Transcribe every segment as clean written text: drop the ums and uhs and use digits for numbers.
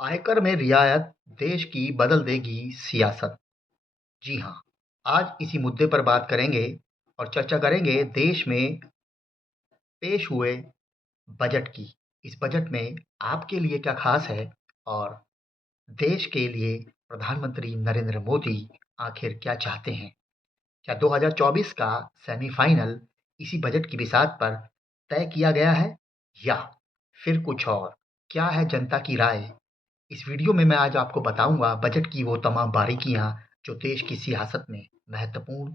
आयकर में रियायत देश की बदल देगी सियासत। जी हाँ, आज इसी मुद्दे पर बात करेंगे और चर्चा करेंगे देश में पेश हुए बजट की। इस बजट में आपके लिए क्या खास है और देश के लिए प्रधानमंत्री नरेंद्र मोदी आखिर क्या चाहते हैं? क्या 2024 का सेमीफाइनल इसी बजट की बिसात पर तय किया गया है या फिर कुछ और? क्या है जनता की राय? इस वीडियो में मैं आज आपको बताऊंगा बजट की वो तमाम बारीकियां जो देश की सियासत में महत्वपूर्ण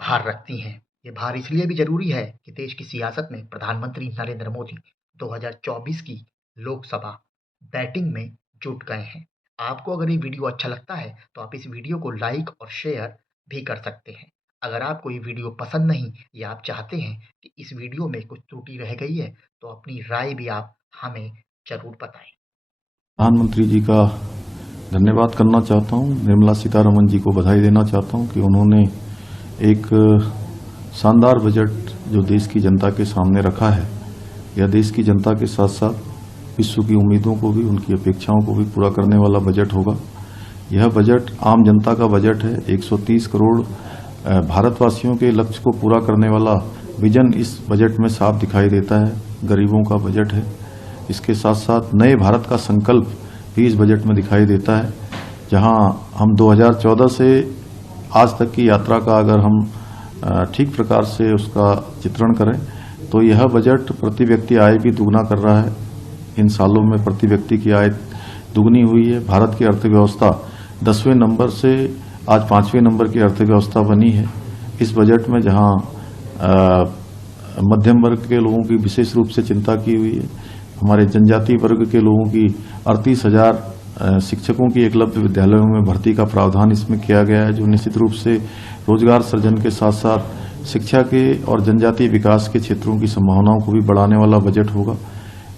भार रखती हैं। ये भार इसलिए भी जरूरी है कि देश की सियासत में प्रधानमंत्री नरेंद्र मोदी 2024 की लोकसभा बैटिंग में जुट गए हैं। आपको अगर ये वीडियो अच्छा लगता है तो आप इस वीडियो को लाइक और शेयर भी कर सकते हैं। अगर आपको ये वीडियो पसंद नहीं या आप चाहते हैं कि इस वीडियो में कुछ त्रुटि रह गई है तो अपनी राय भी आप हमें जरूर बताएं। प्रधानमंत्री जी का धन्यवाद करना चाहता हूं। निर्मला सीतारमण जी को बधाई देना चाहता हूं कि उन्होंने एक शानदार बजट जो देश की जनता के सामने रखा है, यह देश की जनता के साथ साथ विश्व की उम्मीदों को भी, उनकी अपेक्षाओं को भी पूरा करने वाला बजट होगा। यह बजट आम जनता का बजट है। 130 करोड़ भारतवासियों के लक्ष्य को पूरा करने वाला विजन इस बजट में साफ दिखाई देता है। गरीबों का बजट है। इसके साथ साथ नए भारत का संकल्प भी इस बजट में दिखाई देता है। जहां हम 2014 से आज तक की यात्रा का अगर हम ठीक प्रकार से उसका चित्रण करें तो यह बजट प्रति व्यक्ति आय भी दुगना कर रहा है। इन सालों में प्रति व्यक्ति की आय दुगनी हुई है। भारत की अर्थव्यवस्था 10वें नंबर से आज 5वें नंबर की अर्थव्यवस्था बनी है। इस बजट में जहां मध्यम वर्ग के लोगों की विशेष रूप से चिंता की हुई है, हमारे जनजातीय वर्ग के लोगों की 38,000 शिक्षकों की एकलव्य विद्यालयों में भर्ती का प्रावधान इसमें किया गया है, जो निश्चित रूप से रोजगार सृजन के साथ साथ शिक्षा के और जनजातीय विकास के क्षेत्रों की संभावनाओं को भी बढ़ाने वाला बजट होगा।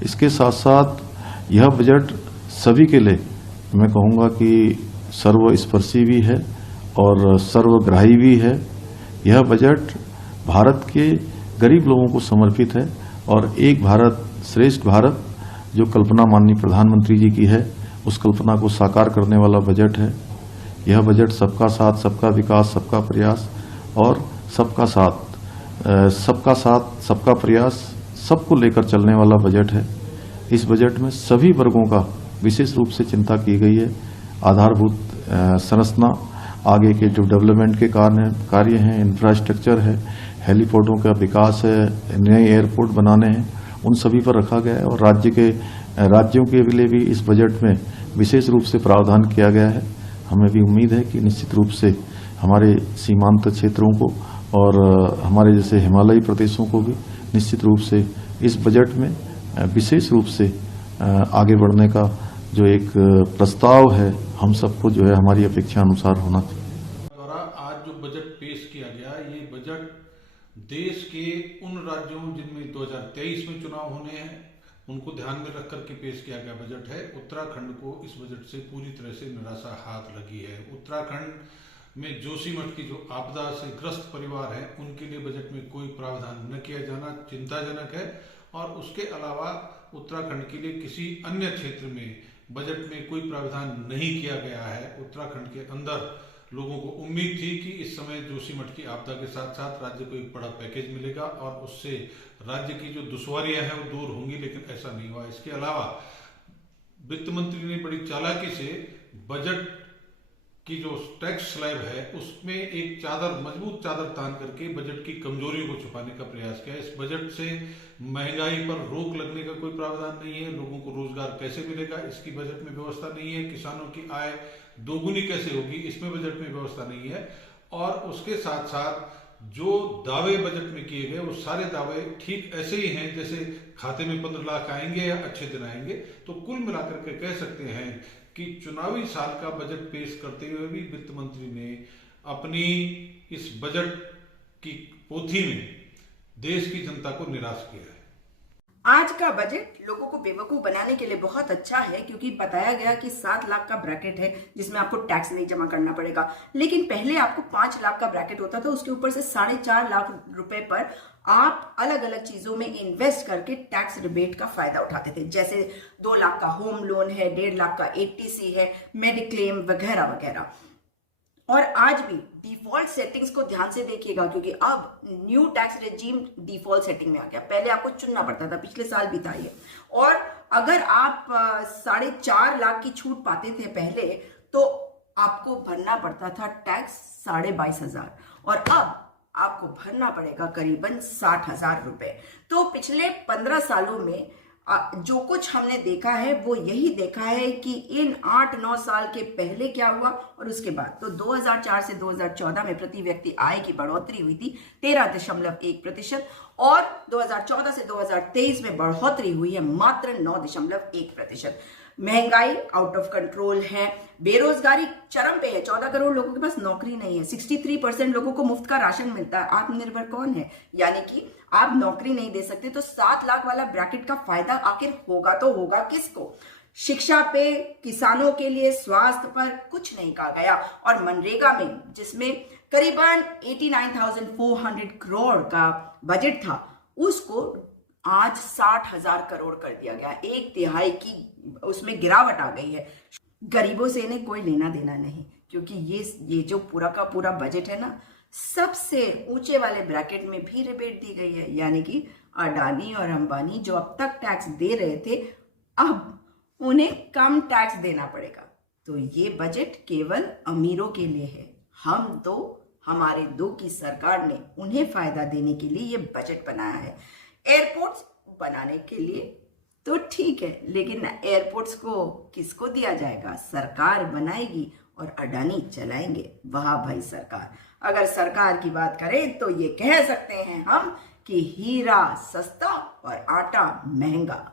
इसके साथ साथ यह बजट सभी के लिए मैं कहूँगा कि सर्वस्पर्शी भी है और सर्वग्राही भी है। यह बजट भारत के गरीब लोगों को समर्पित है और एक भारत श्रेष्ठ भारत जो कल्पना माननीय प्रधानमंत्री जी की है, उस कल्पना को साकार करने वाला बजट है। यह बजट सबका साथ, सबका विकास, सबका प्रयास और सबका प्रयास, सबको लेकर चलने वाला बजट है। इस बजट में सभी वर्गों का विशेष रूप से चिंता की गई है। आधारभूत संरचना, आगे के जो डेवलपमेंट के कार्य हैं, इंफ्रास्ट्रक्चर है, हेलीपोर्टों का विकास है, नए एयरपोर्ट बनाने हैं, उन सभी पर रखा गया है। और राज्यों के लिए भी इस बजट में विशेष रूप से प्रावधान किया गया है। हमें भी उम्मीद है कि निश्चित रूप से हमारे सीमांत क्षेत्रों को और हमारे जैसे हिमालयी प्रदेशों को भी निश्चित रूप से इस बजट में विशेष रूप से आगे बढ़ने का जो एक प्रस्ताव है, हम सबको जो है हमारी अपेक्षा अनुसार होना चाहिए। द्वारा आज जो बजट पेश किया गया, ये बजट देश के उन राज्यों जिनमें 2023 में चुनाव होने हैं उनको ध्यान में रख करके पेश किया गया बजट है। उत्तराखंड को इस बजट से पूरी तरह से निराशा हाथ लगी है। उत्तराखंड में जोशीमठ की जो आपदा से ग्रस्त परिवार है, उनके लिए बजट में कोई प्रावधान न किया जाना चिंताजनक है। और उसके अलावा उत्तराखंड के लिए किसी अन्य क्षेत्र में बजट में कोई प्रावधान नहीं किया गया है। उत्तराखंड के अंदर लोगों को उम्मीद थी कि इस समय जोशीमठ की आपदा के साथ साथ राज्य को एक बड़ा पैकेज मिलेगा और उससे राज्य की जो दुश्वारियां हैं वो दूर होंगी, लेकिन ऐसा नहीं हुआ। इसके अलावा वित्त मंत्री ने बड़ी चालाकी से बजट की जो टैक्स स्लैब है उसमें एक चादर, मजबूत चादर तान करके बजट की कमजोरियों को छुपाने का प्रयास किया। इस बजट से महंगाई पर रोक लगने का कोई प्रावधान नहीं है। लोगों को रोजगार कैसे मिलेगा, इसकी बजट में व्यवस्था नहीं है। किसानों की आय दोगुनी कैसे होगी, इसमें बजट में व्यवस्था नहीं है। और उसके साथ साथ जो दावे बजट में किए गए वो सारे दावे ठीक ऐसे ही हैं जैसे खाते में 15 लाख आएंगे या अच्छे दिन आएंगे। तो कुल मिलाकर के कह सकते हैं कि चुनावी साल का बजट पेश करते हुए भी वित्त मंत्री ने अपनी इस बजट की पोथी में देश की जनता को निराश किया है। आज का बजट लोगों को बेवकूफ बनाने के लिए बहुत अच्छा है, क्योंकि बताया गया कि 7 लाख का ब्रैकेट है जिसमें आपको टैक्स नहीं जमा करना पड़ेगा। लेकिन पहले आपको 5 लाख का ब्रैकेट होता था, उसके ऊपर से 4.5 लाख रुपए पर आप अलग अलग चीजों में इन्वेस्ट करके टैक्स रिबेट का फायदा उठाते थे। जैसे 2 लाख का होम लोन है, 1.5 लाख का एटीसी है, मेडिक्लेम वगैरह वगैरह। और आज भी डिफॉल्ट सेटिंग्स को ध्यान से देखिएगा, क्योंकि अब new tax regime default setting में आ गया। पहले आपको चुनना पड़ता था, पिछले साल भी था ये। और अगर आप 4.5 लाख की छूट पाते थे पहले, तो आपको भरना पड़ता था टैक्स 22,500, और अब आपको भरना पड़ेगा करीबन 60,000 रुपए। तो पिछले 15 सालों में जो कुछ हमने देखा है वो यही देखा है कि इन 8-9 साल के पहले क्या हुआ और उसके बाद। तो 2004 से 2014 में प्रति व्यक्ति आय की बढ़ोतरी हुई थी 13.1%, और 2014 से 2023 में बढ़ोतरी हुई है मात्र 9.1%। महंगाई आउट ऑफ कंट्रोल है, बेरोजगारी चरम पे है, 14 करोड़ लोगों के पास नौकरी नहीं है, 63% लोगों को मुफ्त का राशन मिलता है। आत्मनिर्भर कौन है? यानी कि आप नौकरी नहीं दे सकते, तो 7 लाख वाला ब्रैकेट का फायदा आखिर होगा तो होगा किसको? शिक्षा पे, किसानों के लिए, स्वास्थ्य पर कुछ नहीं कहा गया। और मनरेगा में, जिसमें करीबन 89,400 करोड़ का बजट था, उसको आज 60,000 करोड़ कर दिया गया। 1/3 की उसमें गिरावट आ गई है। गरीबों से इन्हें कोई लेना देना नहीं, क्योंकि ये जो पूरा का पूरा बजट है ना, सबसे ऊंचे वाले ब्रैकेट में भी रिबेट दी गई है। यानी कि अडानी और अंबानी जो अब तक टैक्स दे रहे थे, अब उन्हें कम टैक्स देना पड़ेगा। तो ये बजट केवल अमीरों के लिए है। हम तो, हमारे दो की सरकार ने उन्हें फायदा देने के लिए ये बजट बनाया है। एयरपोर्ट्स बनाने के लिए तो ठीक है, लेकिन एयरपोर्ट्स को किसको दिया जाएगा? सरकार बनाएगी और अडानी चलाएंगे। वाह भाई सरकार। अगर सरकार की बात करें तो ये कह सकते हैं हम कि हीरा सस्ता और आटा महंगा।